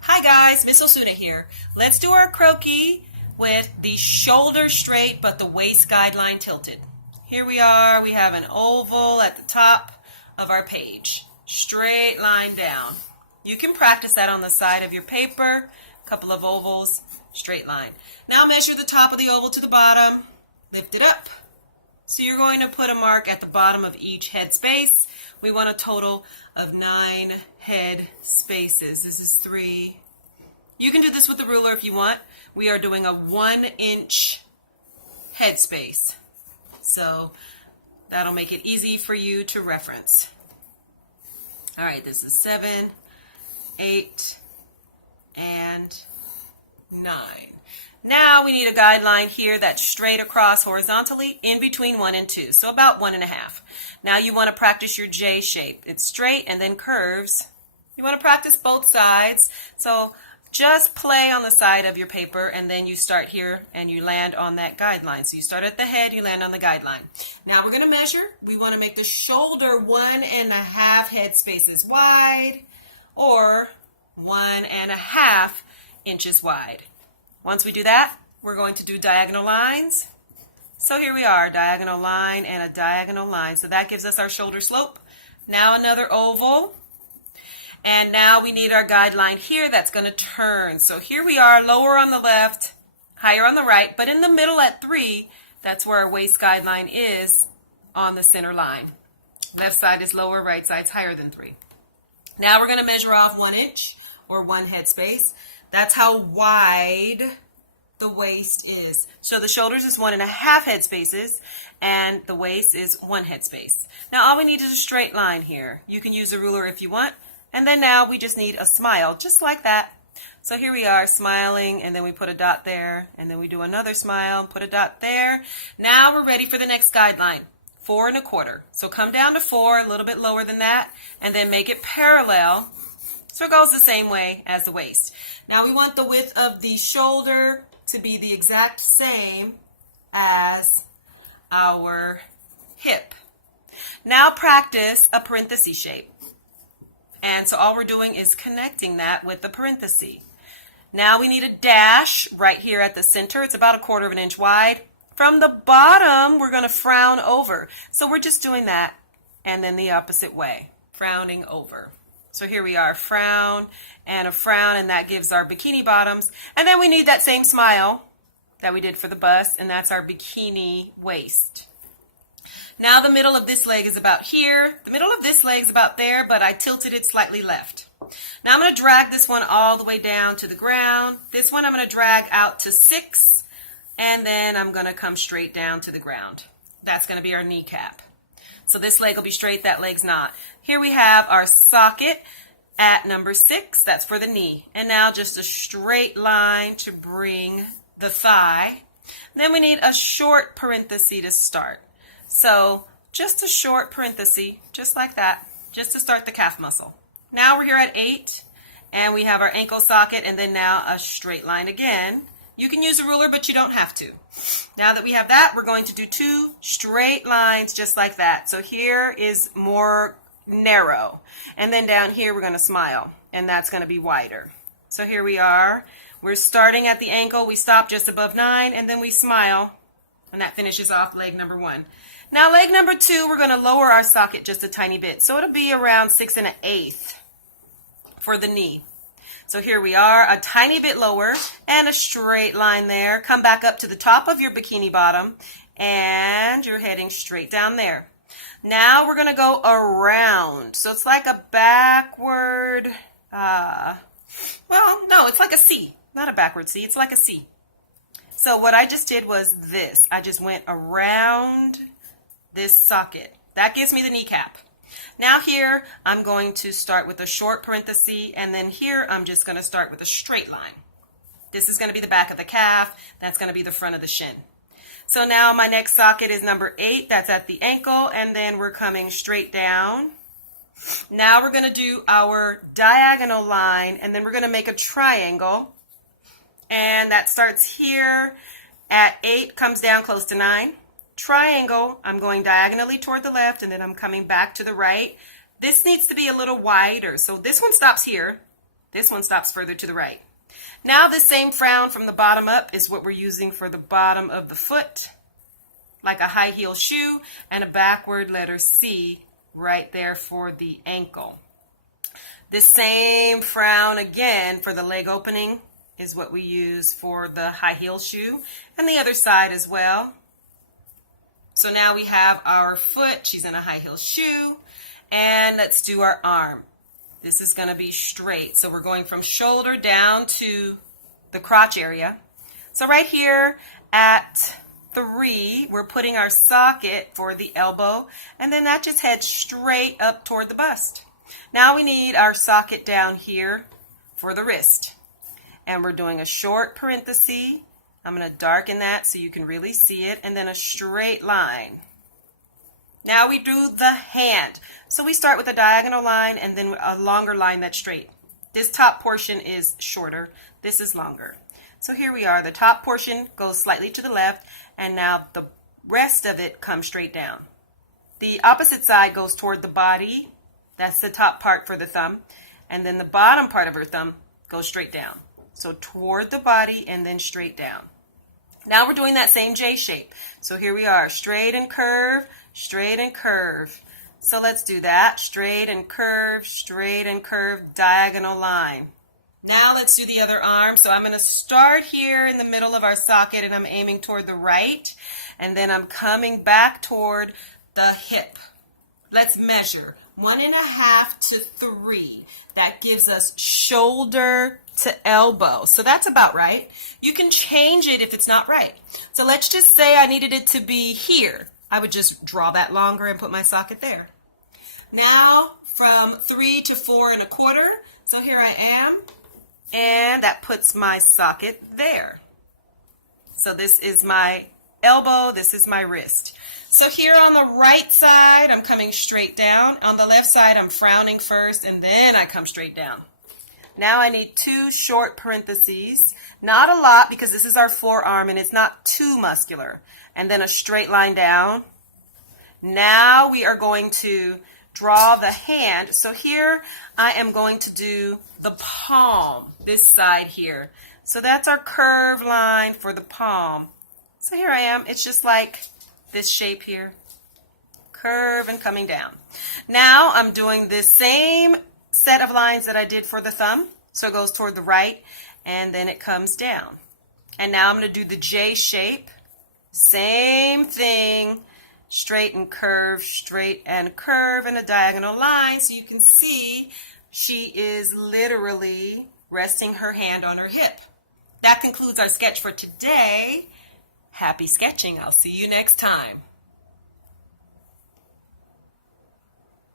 Hi guys, Miss Osuna here. Let's do our croquis with the shoulder straight but the waist guideline tilted. Here we are, we have an oval at the top of our page. Straight line down. You can practice that on the side of your paper, a couple of ovals, straight line. Now measure the top of the oval to the bottom, lift it up. So you're going to put a mark at the bottom of each head space. We want a total of 9 head spaces. This is 3. You can do this with a ruler if you want. We are doing a 1-inch head space. So that'll make it easy for you to reference. All right, this is 7, 8, and 9. Now we need a guideline here that's straight across horizontally in between 1 and 2, so about 1.5. Now you want to practice your J shape. It's straight and then curves. You want to practice both sides, so just play on the side of your paper and then you start here and you land on that guideline. So you start at the head, you land on the guideline. Now we're going to measure. We want to make the shoulder 1.5 head spaces wide or 1.5 inches wide. Once we do that, we're going to do diagonal lines. So here we are, diagonal line and a diagonal line. So that gives us our shoulder slope. Now another oval. And now we need our guideline here that's going to turn. So here we are, lower on the left, higher on the right, but in the middle at 3, that's where our waist guideline is on the center line. Left side is lower, right side's higher than 3. Now we're going to measure off 1 inch or 1 head space. That's how wide the waist is. So the shoulders is 1.5 head spaces and the waist is 1 head space. Now all we need is a straight line here. You can use a ruler if you want. And then now we just need a smile, just like that. So here we are smiling and then we put a dot there and then we do another smile, put a dot there. Now we're ready for the next guideline, 4.25. So come down to 4, a little bit lower than that, and then make it parallel. So it goes the same way as the waist. Now we want the width of the shoulder to be the exact same as our hip. Now practice a parenthesis shape. And so all we're doing is connecting that with the parenthesis. Now we need a dash right here at the center. It's about 1/4 inch wide. From the bottom, we're going to frown over. So we're just doing that and then the opposite way, frowning over. So here we are, frown and a frown, and that gives our bikini bottoms. And then we need that same smile that we did for the bust, and that's our bikini waist. Now the middle of this leg is about here. The middle of this leg is about there, but I tilted it slightly left. Now I'm going to drag this one all the way down to the ground. This one I'm going to drag out to 6, and then I'm going to come straight down to the ground. That's going to be our kneecap. So this leg will be straight, that leg's not. Here we have our socket at number 6. That's for the knee. And now just a straight line to bring the thigh. Then we need a short parenthesis to start. So just a short parenthesis, just like that, just to start the calf muscle. Now we're here at 8, and we have our ankle socket, and then now a straight line again. You can use a ruler, but you don't have to. Now that we have that, we're going to do 2 straight lines just like that. So here is more narrow. And then down here, we're going to smile, and that's going to be wider. So here we are. We're starting at the ankle. We stop just above 9, and then we smile, and that finishes off leg number 1. Now leg number 2, we're going to lower our socket just a tiny bit. So it'll be around 6 1/8 for the knee. So here we are, a tiny bit lower and a straight line there. Come back up to the top of your bikini bottom and you're heading straight down there. Now we're going to go around. So it's like a backward, well, no, it's like a C. Not a backward C, it's like a C. So what I just did was this. I just went around this socket. That gives me the kneecap. Now here, I'm going to start with a short parenthesis, and then here, I'm just going to start with a straight line. This is going to be the back of the calf. That's going to be the front of the shin. So now my next socket is number 8. That's at the ankle, and then we're coming straight down. Now we're going to do our diagonal line, and then we're going to make a triangle. And that starts here at 8, comes down close to 9. Triangle, I'm going diagonally toward the left, and then I'm coming back to the right. This needs to be a little wider. So this one stops here, This one stops further to the right. Now this same frown from the bottom up is what we're using for the bottom of the foot, like a high heel shoe, and a backward letter C right there for the ankle. This same frown again for the leg opening is what we use for the high heel shoe, and the other side as well. So now we have our foot, she's in a high heel shoe, and let's do our arm. This is going to be straight. So we're going from shoulder down to the crotch area. So right here at 3, we're putting our socket for the elbow, and then that just heads straight up toward the bust. Now we need our socket down here for the wrist. And we're doing a short parenthesis. I'm going to darken that so you can really see it, and then a straight line. Now we do the hand. So we start with a diagonal line and then a longer line that's straight. This top portion is shorter. This is longer. So here we are. The top portion goes slightly to the left, and now the rest of it comes straight down. The opposite side goes toward the body. That's the top part for the thumb. And then the bottom part of her thumb goes straight down. So toward the body and then straight down. Now we're doing that same J shape. So here we are, straight and curve, straight and curve. So let's do that, straight and curve, diagonal line. Now let's do the other arm. So I'm going to start here in the middle of our socket, and I'm aiming toward the right, and then I'm coming back toward the hip. Let's measure 1.5 to 3. That gives us shoulder to elbow. So that's about right. You can change it if it's not right. So let's just say I needed it to be here. I would just draw that longer and put my socket there. Now from 3 to 4.25. So here I am, and that puts my socket there. So this is my elbow, this is my wrist. So here on the right side, I'm coming straight down. On the left side, I'm frowning first, and then I come straight down. Now I need 2 short parentheses, not a lot because this is our forearm and it's not too muscular, and then a straight line down. Now we are going to draw the hand. So here I am going to do the palm, this side here. So that's our curve line for the palm. So here I am, it's just like this shape here, curve and coming down. Now I'm doing this same set of lines that I did for the thumb. So it goes toward the right and then it comes down. And now I'm going to do the J shape. Same thing, straight and curve, and a diagonal line. So you can see she is literally resting her hand on her hip. That concludes our sketch for today. Happy sketching. I'll see you next time.